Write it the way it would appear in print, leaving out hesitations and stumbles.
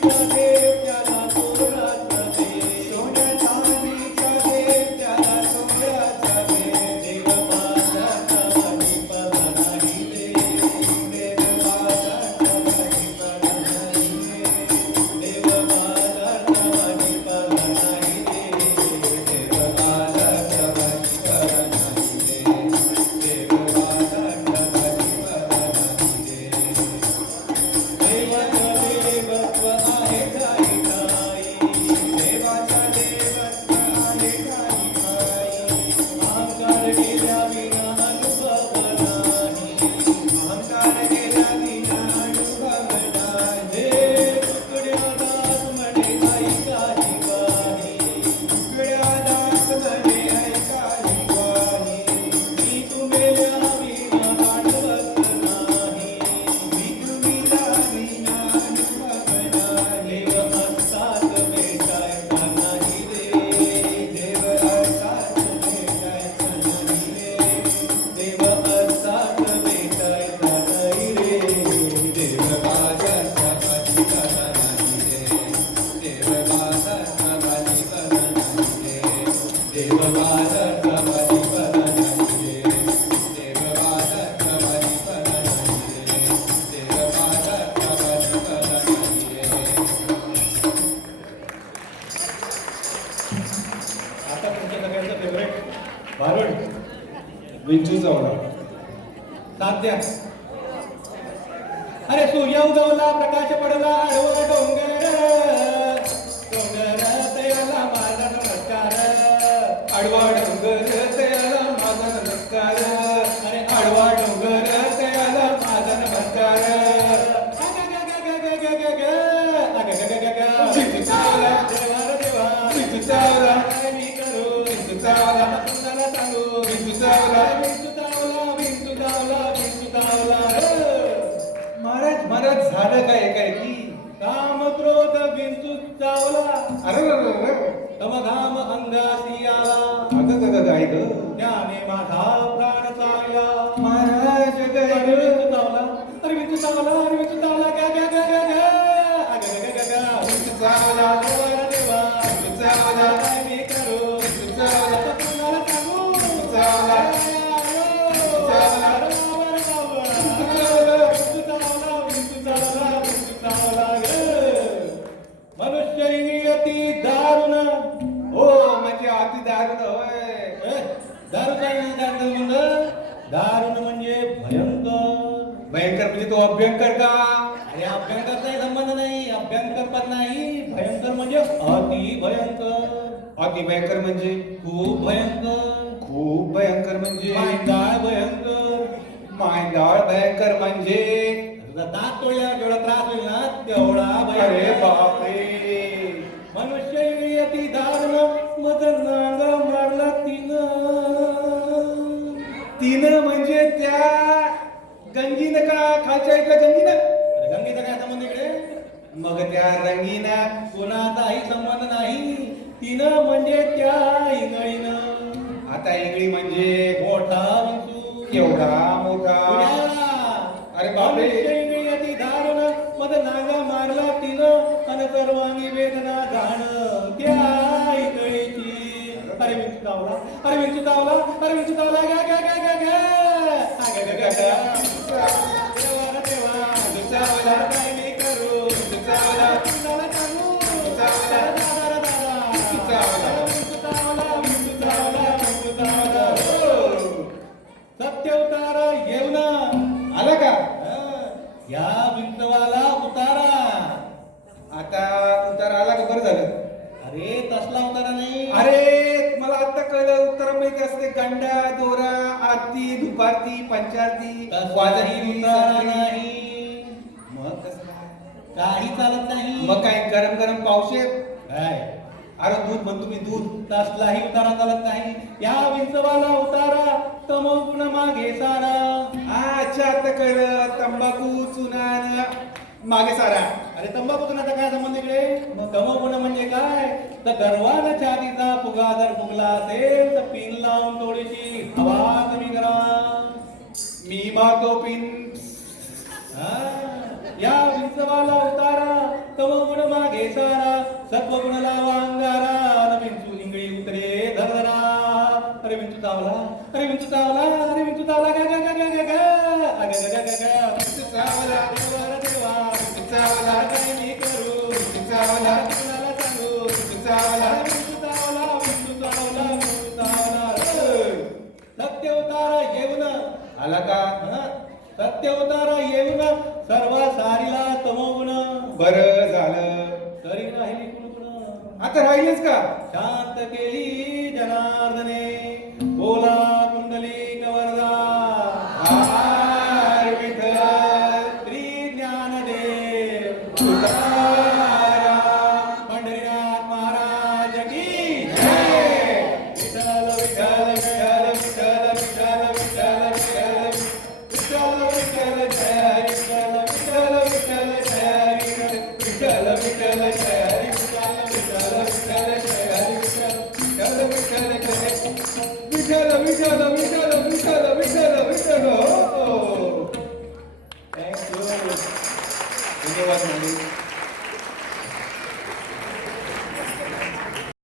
Thank you. विंचू चावला साध्या अरे सूर्य उगवला प्रकाश पडला आडवर डोंगर डोंगर तयाला माझा नमस्कार आडवा डोंगर तयाला माझा नमस्कार अरे आडवा डोंगर तयाला माझा नमस्कार विंचू चावला देवा विंचू चावला मी करू विंचू चावला तुम्हाला सांगू विंचू चावला महाराज महाराज झालं काय काय की काम क्रोध विंचू चावला अरे तम धाम अंगासी आला अगं काय ग त्याने माझा प्राण चालला महाराज काय विंचू चावला अरे विंचू चावला अरे विंचू चावला विंचू चावला देवा विंचू चावला काय मी करू विंचू चावला तुम्हाला सांगू विंचू चावला मनुष्य इंद्रियती दारुण हो म्हणजे अति दारुण होय दारुण दारुण म्हणजे भयंकर भयंकर म्हणजे तो अभ्यंकर का अरे अभ्यंकरचा संबंध नाही अभ्यंकर पण नाही भयंकर म्हणजे अति भयंकर अति भयंकर म्हणजे खूप भयंकर खूप भयंकर म्हणजे मांडाळ भयंकर मांडाळ भयंकर म्हणजे दात तोडल्यावर जेवढा त्रास होईल ना तेवढा अरे भयंकर बापरे मनुष्य इंद्रियती दारुण मद नांग मारला तीन म्हणजे त्या गंगीनं का खालच्या इथल्या गंगीनं गंगेचा काय संबंध इकडे मग त्या रंगीनं कोणाचाही संबंध नाही तिनं म्हणजे त्या इंगळीनं आता इंगळी म्हणजे मोठा विंचू केवढा मोठा अरे बापरे इंगळी दारुण मद नागा मारला तिनं अन सर्वांगी वेदना जाण त्या इंगळीची अरे विंचू चावला अरे विंचू चावला अरे विंचू चावला गा गा गा गा गा देवा चावला काय मी करू चावला तुम्हाला सांगू चावला सत्यवतारा येऊन आला का या विंचवाला उतारा आता उतार आला का बरं झालं अरे तसला उतारा नाही अरे मला आता कळलं उत्तर माहिती असते गंडा दोरा आरती दुपारती पंचारती वाजही उतारा नाही मग कसं काय? काही चालत नाही मग काय गरम गरम पावशे काय अरे दूध म्हणतो मी दूध तसलाही उतारा चालत नाही या विंचवाला उतारा तमोगुण मागे सारा अच्छा आता कळलं तंबाखू चुनान मागे सारा अरे तंबाखू चुनाचा काय संबंध इकडे तमोगुण म्हणजे काय तर गर्वान छातीचा फुगा जर फुगला असेल तर पिन लावून थोडीशी हवा कमी करा मी मारतो पिन या विंचवाला उतारा तमोगुण मागे सारा सत्वगुण लावा अंगारा न विंचू इंगळी उतरे धरधरा अरे विंचू चावला अरे विंचू चावला अरे विंचू चावला गा गा गा गा गा गा अग ग ग ग ग विंचू चावला देवा देवा विंचू चावला काय मी करू विंचू चावला कुणाला सांगू विंचू चावला विंचू चावला विंचू चावला विंचू चावला सत्यवतारा येऊन आला का सत्यवतारा येऊन सर्व सारीला तमोगुण बरं झालं तरी राहिली कुणकुण आता राहिलेच का शांत केली जनार्दने बोला कुंडली कवरदा हार विठ्ठल श्री ज्ञानदेव तुकाराम पंढरीनाथ महाराज की जय. विठ्ठल विठ्ठल विठ्ठल विठ्ठल विठ्ठल विठ्ठल विठ्ठल विठ्ठल जय विठ्ठल विठ्ठल विठ्ठल जय विठ्ठल विठ्ठल जय विठ्ठल विठ्ठल जय विठ्ठल विठ्ठल जय विठ्ठल विठ्ठल